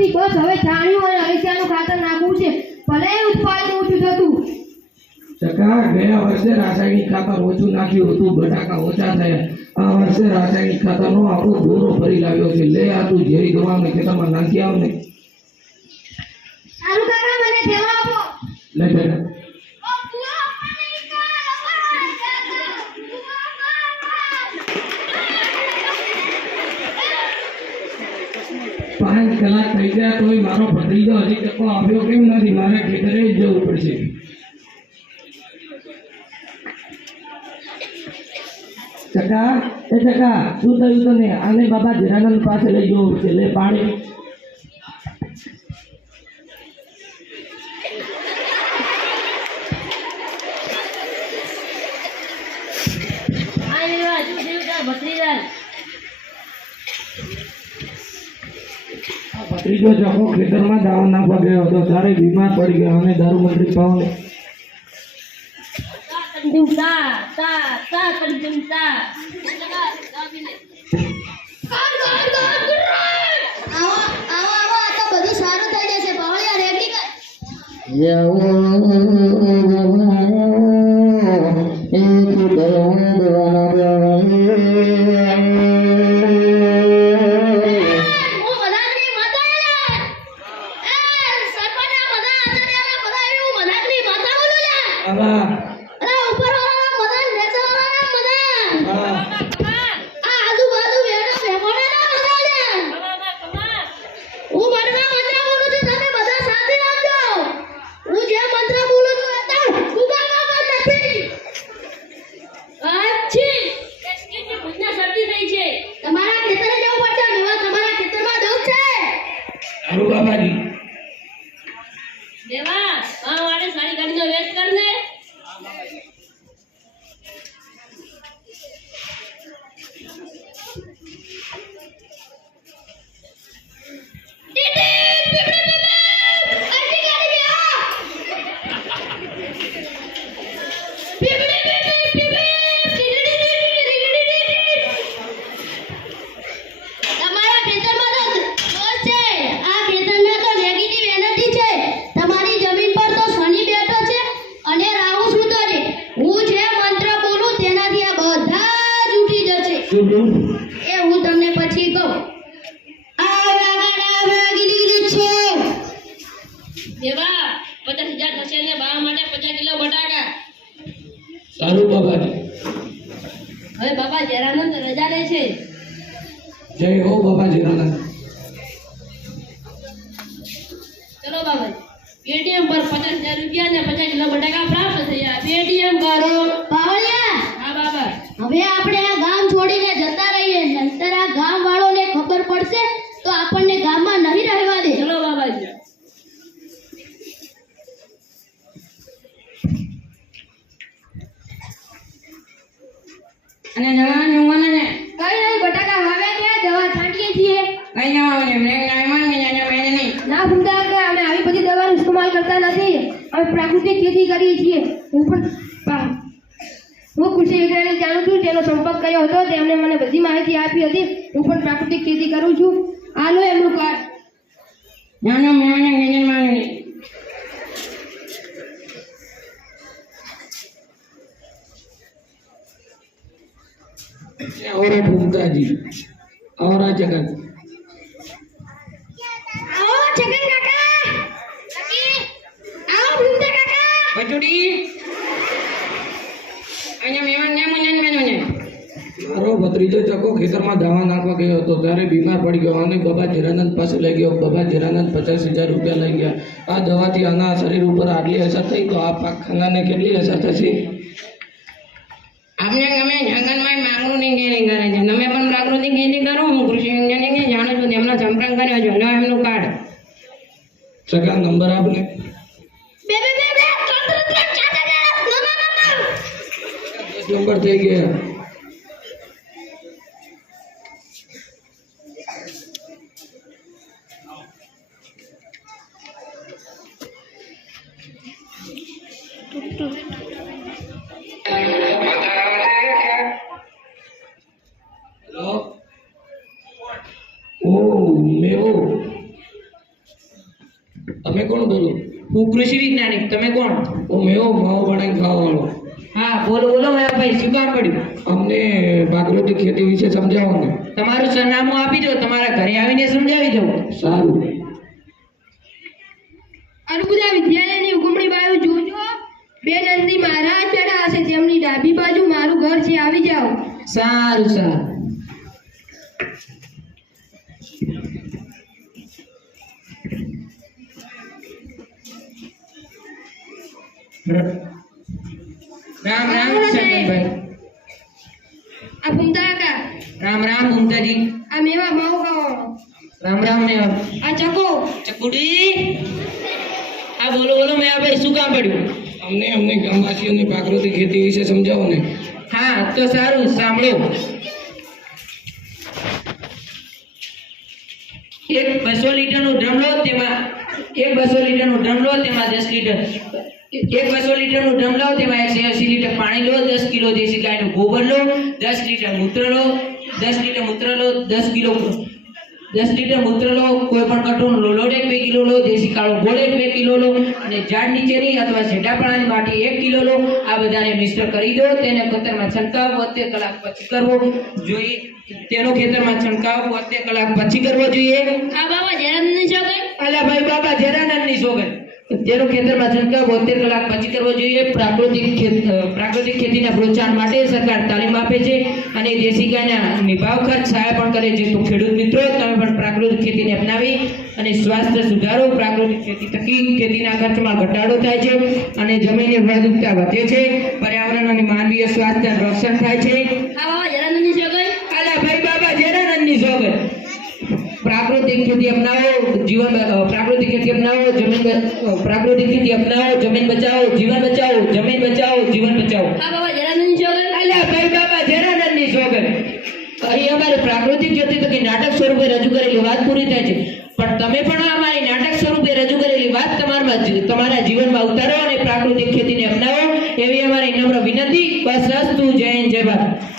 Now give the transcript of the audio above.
નથી બસ હવે છાણિયું અને અળસિયાનું ખાતર નાખવું છે. ભલે ઉત્પાદન ઓછું થતું. ચકા ગયા વર્ષે રાસાયણિક ખાતર ઓછું નાખ્યું હતું બટાકા ઓછા થયા. આ વર્ષે રાસાયણિક ખાતરનો આખો દોરો ભરી લાવ્યો છે. લે આ તું ઝેરી દવા અમે ખેતરમાં નાખી આવ ને. સારું કાકા મને સેવા આપો. લે બેટા. પાંચ કલાક થઈ ગયા તો મારો ભત્રીજો હજી ટકો આવ્યો કેમ નથી? મારે ખેતરે જ જવું પડશે. ચકા, એ ચકા, શું થયું તને? આને બાબા જરાનંદ પાસે લઈ જવું છે લે પાણી. આ લેવા શું થયું તાર ભત્રીજા આ ભત્રીજો જખો ખેતરમાં દાવા નાખવા ગયો હતો. ત્યારે બીમાર પડી ગયો અને દારૂ મંત્રી પાવને કંજુમ દેવા પચાસ હજાર થશે ને બા માટે પચાસ કિલો બટાકા. સારું બાબાજી. હવે બાબા જરાનંદ રજા લે છે. જય હો બાબા રાણા ચલો બાબા પેટીએમ પર પચાસ હજાર રૂપિયા ને પચાસ કિલો બટાકા પ્રાપ્ત થયા. પેટીએમ કરો. પાવળિયા હા બાબા. હવે આપણે આ ગામ છોડીને જતા રહીએ નહીતર આ ગામ વાળોને ખબર પડશે તો આપણને ગામમાં નહીં રહેવા દે ચલો બાબાજી અને જવાનું જમવાનું ને કઈ નહીં બટાકા વાવ્યા ત્યાં દવા છાંટીએ છીએ કઈ જવાનું ને મેં નાયમાં ને જાને મેં નહીં ના ભૂલતા કે અમે આવી બધી દવાનો ઇસ્તેમાલ કરતા નથી. અમે પ્રાકૃતિક ખેતી કરીએ છીએ. હું પણ પા- હું કૃષિ વિજ્ઞાની જાણું છું. તેનો સંપર્ક કર્યો હતો. તેમણે મને બધી માહિતી આપી હતી. હું પણ પ્રાકૃતિક ખેતી કરું છું. હાલો એમનું કાર્ડ જાનો મેં ને ગેજનમાં નહીં. આવરા ભૂમતાજી આવરા કાકા અહીંયા મહેમાન ને મુંજન મેનો ને મારો ભત્રીજો ચકો ખેતરમાં દાવા નાખવા ગયો હતો ત્યારે બીમાર પડી ગયો અને બાબા જરાનંદ પાસે લઈ ગયો. બાબા જરાનંદ પચાસ હજાર રૂપિયા લઈ ગયા. આ દવાથી આના શરીર ઉપર આટલી અસર થઈ તો આ પાક ખાનાને કેટલી અસર થશે? આપણે ગમે જંગલમાં પ્રાકૃતિક ખેતી કરે છે. તમે પણ પ્રાકૃતિક ખેતી કરો હું કૃષિ વિજ્ઞાની જાણું છું તેમનો સંપર્ક કર્યો છે. લો એમનું કાર્ડ. સગા નંબર આપને. બે બે બે બે ત્રણ ત્રણ ત્રણ ચાર ચાર ચાર નો નો નો નો દસ નંબર થઈ ગયા હેલો ઓ મેવો તમે કોણ બોલો હું કૃષિ વૈજ્ઞાનિક તમે કોણ હું મેવો માવો બનાવીને ખાવાવાળો હા બોલો બોલો મારા ભાઈ શું કામ પડ્યું અમને પ્રાકૃતિક ખેતી વિશે સમજાવો ને. તમારું સરનામું આપી દો તમારા ઘરે આવીને સમજાવી દઉં. સારું. અર્બુદા વિદ્યાલયની ઉગમણી બાજુ જોજો. બે નંદી મહારાજ બેઠા હશે તેમની ડાબી બાજુ મારું ઘર છે આવી જાઓ. સારું સારું. રામ રામ. રામ રામ આ ચકો. ચકુડી. આ બોલો બોલો મેં ભાઈ શું કામ પડ્યું? અમને અમને ગામવાસીઓને પ્રાકૃતિક ખેતી વિશે સમજાવો ને. હા તો સારું સાંભળો. એક બસો લીટરનું ડ્રમ લો તેમાં એક બસો લીટરનું ડ્રમ લો તેમાં દસ લીટર. એક બસો લીટરનું ડ્રમ લો તેમાં એકસો એંસી લીટર પાણી લો દસ કિલો દેશી ગાયનું ગોબર લો દસ લીટર મૂત્ર લો દસ લીટર મૂત્ર લો દસ કિલો દસ લીટર મૂત્ર લો, કોઈ પણ કટોરનો લોટ એક બે કિલો લો, દેશી કાળો ગોળ એક બે કિલો લો, અને ઝાડ નીચેની અથવા સેટાપણાની માટી એક કિલો લો, આ બધાને મિશ્ર કરી દો, તેને ખેતરમાં છંટકાવ બોતેર કલાક પછી કરવો જોઈએ. તેનો ખેતરમાં છંટકાવ બોતેર કલાક પછી કરવો જોઈએ. આ તેનો ખેતરમાં છંટકાવ બોતેર કલાક પછી કરવો જોઈએ, પ્રાકૃતિક પ્રાકૃતિક ખેતીના પ્રોત્સાહન માટે સરકાર તાલીમ આપે છે અને દેશી ગાયના નિભાવ ખર્ચ સહાય પણ કરે છે. તો ખેડૂત મિત્રો, તમે પણ પ્રાકૃતિક ખેતીને અપનાવી અને સ્વાસ્થ્ય સુધારો. પ્રાકૃતિક ખેતી થકી ખેતીના ખર્ચમાં ઘટાડો થાય છે અને જમીનની ફળદ્રુપતા વધે છે. પર્યાવરણ અને માનવીય સ્વાસ્થ્ય રક્ષણ થાય છે આ બાબા જયરામની છોકરી અલા ભાઈ બાબા જરાનંદની સોગન પ્રાકૃતિક ખેતી અપનાવો જીવન પ્રાકૃતિક ખેતી અપનાવો જમીન પ્રાકૃતિક ખેતી અપનાવો જમીન બચાવો જીવન બચાવો જમીન બચાવો જીવન બચાવો. આ બાબા અલ્યા ભાઈ સોગન અહીં અમારે પ્રાકૃતિક ખેતી તો કે નાટક સ્વરૂપે રજૂ કરેલી વાત પૂરી થાય છે. પણ તમે પણ અમારી નાટક સ્વરૂપે રજૂ કરેલી વાત તમારા જી- તમારા જીવનમાં ઉતારો અને પ્રાકૃતિક ખેતીને અપનાવો એવી અમારી નમ્ર વિનંતી. બસ રસ્તુ જય જય ભારત.